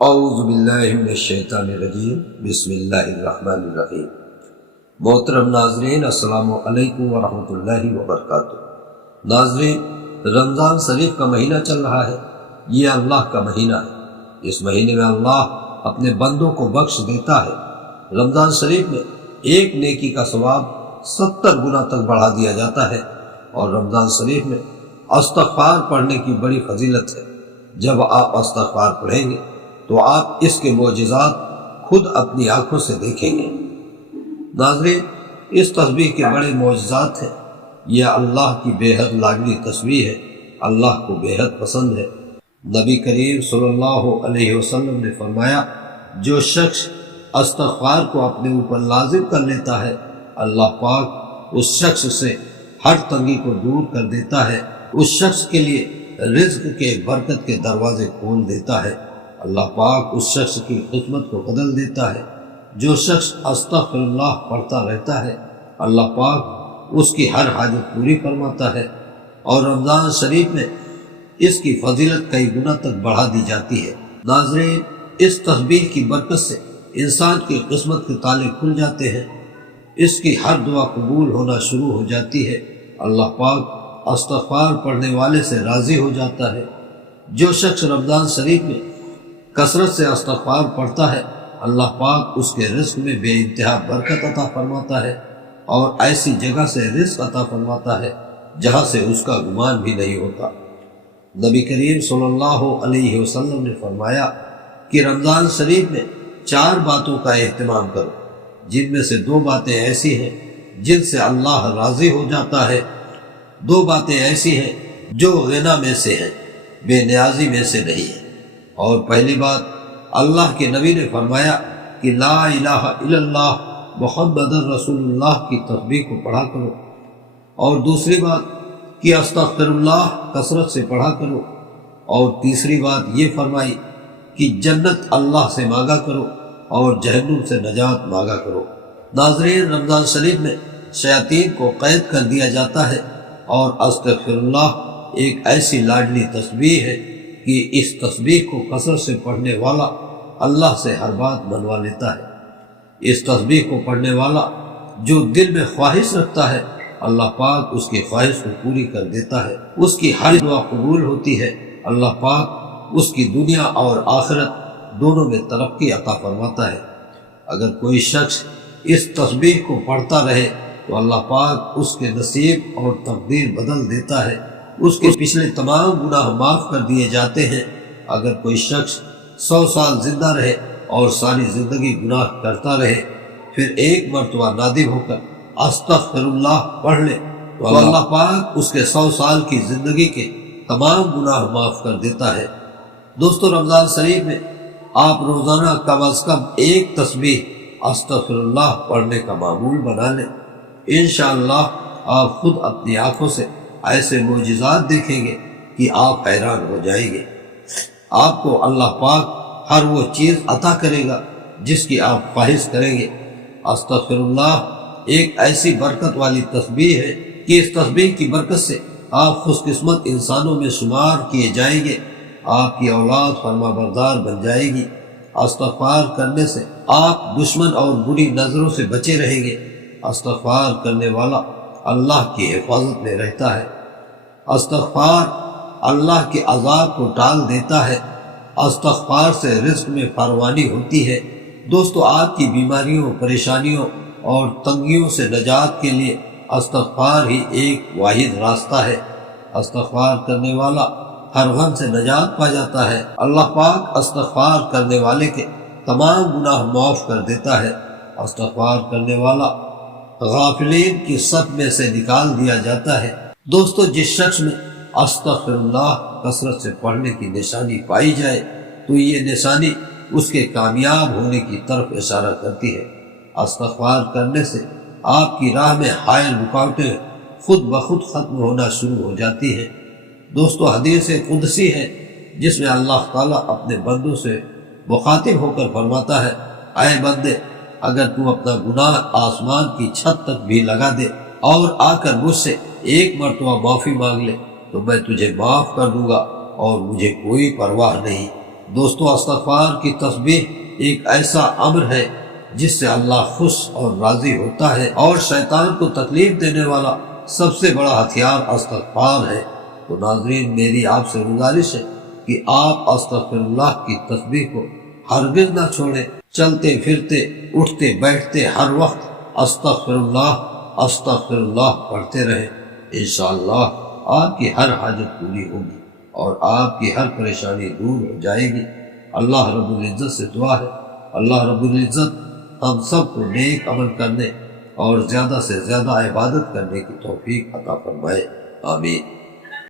اعوذ باللہ من الشیطان الرجیم، بسم اللہ الرحمن الرحیم۔ محترم ناظرین، السلام علیکم ورحمۃ اللہ وبرکاتہ۔ ناظرین، رمضان شریف کا مہینہ چل رہا ہے۔ یہ اللہ کا مہینہ ہے۔ اس مہینے میں اللہ اپنے بندوں کو بخش دیتا ہے۔ رمضان شریف میں ایک نیکی کا ثواب 70 گنا تک بڑھا دیا جاتا ہے، اور رمضان شریف میں استغفار پڑھنے کی بڑی فضیلت ہے۔ جب آپ استغفار پڑھیں گے تو آپ اس کے معجزات خود اپنی آنکھوں سے دیکھیں گے۔ ناظرین، اس تسبیح کے بڑے معجزات ہیں۔ یہ اللہ کی بے حد لاڈلی تسبیح ہے، اللہ کو بے حد پسند ہے۔ نبی کریم صلی اللہ علیہ وسلم نے فرمایا، جو شخص استغفار کو اپنے اوپر لازم کر لیتا ہے، اللہ پاک اس شخص سے ہر تنگی کو دور کر دیتا ہے، اس شخص کے لیے رزق کے برکت کے دروازے کھول دیتا ہے، اللہ پاک اس شخص کی قسمت کو بدل دیتا ہے۔ جو شخص استغفر اللہ پڑھتا رہتا ہے، اللہ پاک اس کی ہر حاجت پوری فرماتا ہے، اور رمضان شریف میں اس کی فضیلت کئی گنا تک بڑھا دی جاتی ہے۔ ناظرین، اس تسبیح کی برکت سے انسان کی قسمت کے تالے کھل جاتے ہیں، اس کی ہر دعا قبول ہونا شروع ہو جاتی ہے، اللہ پاک استغفار پڑھنے والے سے راضی ہو جاتا ہے۔ جو شخص رمضان شریف میں کثرت سے استغفار پڑھتا ہے، اللہ پاک اس کے رزق میں بے انتہا برکت عطا فرماتا ہے، اور ایسی جگہ سے رزق عطا فرماتا ہے جہاں سے اس کا گمان بھی نہیں ہوتا۔ نبی کریم صلی اللہ علیہ وسلم نے فرمایا کہ رمضان شریف میں 4 باتوں کا اہتمام کرو، جن میں سے 2 باتیں ایسی ہیں جن سے اللہ راضی ہو جاتا ہے، 2 باتیں ایسی ہیں جو غنا میں سے ہیں، بے نیازی میں سے نہیں ہے۔ اور پہلی بات، اللہ کے نبی نے فرمایا کہ لا الہ الا اللہ محمد رسول اللہ کی تسبیح کو پڑھا کرو، اور دوسری بات کہ استغفر اللہ کثرت سے پڑھا کرو، اور تیسری بات یہ فرمائی کہ جنت اللہ سے مانگا کرو اور جہنم سے نجات مانگا کرو۔ ناظرین، رمضان شریف میں شیاطین کو قید کر دیا جاتا ہے، اور استغفر اللہ ایک ایسی لاڈلی تسبیح ہے کہ اس تسبیح کو کثرت سے پڑھنے والا اللہ سے ہر بات منوا لیتا ہے۔ اس تسبیح کو پڑھنے والا جو دل میں خواہش رکھتا ہے، اللہ پاک اس کی خواہش کو پوری کر دیتا ہے، اس کی ہر دعا قبول ہوتی ہے، اللہ پاک اس کی دنیا اور آخرت دونوں میں ترقی عطا فرماتا ہے۔ اگر کوئی شخص اس تسبیح کو پڑھتا رہے تو اللہ پاک اس کے نصیب اور تقدیر بدل دیتا ہے، اس کے پچھلے تمام گناہ معاف کر دیے جاتے ہیں۔ اگر کوئی شخص 100 سال زندہ رہے اور ساری زندگی گناہ کرتا رہے، پھر ایک مرتبہ نادم ہو کر استغفر اللہ پڑھ لے تو اللہ پاک اس کے 100 سال کی زندگی کے تمام گناہ معاف کر دیتا ہے۔ دوستو، رمضان شریف میں آپ روزانہ کم از کم ایک تسبیح استغفر اللہ پڑھنے کا معمول بنا لیں۔ انشاءاللہ آپ خود اپنی آنکھوں سے ایسے معجزات دیکھیں گے کہ آپ حیران ہو جائیں گے۔ آپ کو اللہ پاک ہر وہ چیز عطا کرے گا جس کی آپ خواہش کریں گے۔ استغفر اللہ ایک ایسی برکت والی تسبیح ہے کہ اس تسبیح کی برکت سے آپ خوش قسمت انسانوں میں شمار کیے جائیں گے، آپ کی اولاد فرما بردار بن جائے گی۔ استغفار کرنے سے آپ دشمن اور بری نظروں سے بچے رہیں گے۔ استغفار کرنے والا اللہ کی حفاظت میں رہتا ہے۔ استغفار اللہ کے عذاب کو ٹال دیتا ہے۔ استغفار سے رزق میں فراوانی ہوتی ہے۔ دوستو، آپ کی بیماریوں، پریشانیوں اور تنگیوں سے نجات کے لیے استغفار ہی ایک واحد راستہ ہے۔ استغفار کرنے والا ہر غم سے نجات پا جاتا ہے۔ اللہ پاک استغفار کرنے والے کے تمام گناہ معاف کر دیتا ہے۔ استغفار کرنے والا غافلین کی صف میں سے نکال دیا جاتا ہے۔ دوستو، جس شخص میں استغفر اللہ کثرت سے پڑھنے کی نشانی پائی جائے تو یہ نشانی اس کے کامیاب ہونے کی طرف اشارہ کرتی ہے۔ استغفار کرنے سے آپ کی راہ میں حائل رکاوٹیں خود بخود ختم ہونا شروع ہو جاتی ہیں۔ دوستو، حدیث قدسی ہے جس میں اللہ تعالیٰ اپنے بندوں سے مخاطب ہو کر فرماتا ہے، اے بندے، اگر تو اپنا گناہ آسمان کی چھت تک بھی لگا دے اور آ کر مجھ سے ایک مرتبہ معافی مانگ لے تو میں تجھے معاف کر دوں گا اور مجھے کوئی پرواہ نہیں۔ دوستو، استغفار کی تسبیح ایک ایسا امر ہے جس سے اللہ خوش اور راضی ہوتا ہے، اور شیطان کو تکلیف دینے والا سب سے بڑا ہتھیار استغفار ہے۔ تو ناظرین، میری آپ سے گزارش ہے کہ آپ استغفر اللہ کی تسبیح کو ہرگز نہ چھوڑیں۔ چلتے پھرتے، اٹھتے بیٹھتے، ہر وقت استغفر اللہ پڑھتے رہیں۔ انشاءاللہ آپ کی ہر حاجت پوری ہوگی اور آپ کی ہر پریشانی دور ہو جائے گی۔ اللہ رب العزت سے دعا ہے، اللہ رب العزت ہم سب کو نیک عمل کرنے اور زیادہ سے زیادہ عبادت کرنے کی توفیق عطا فرمائے، آمین۔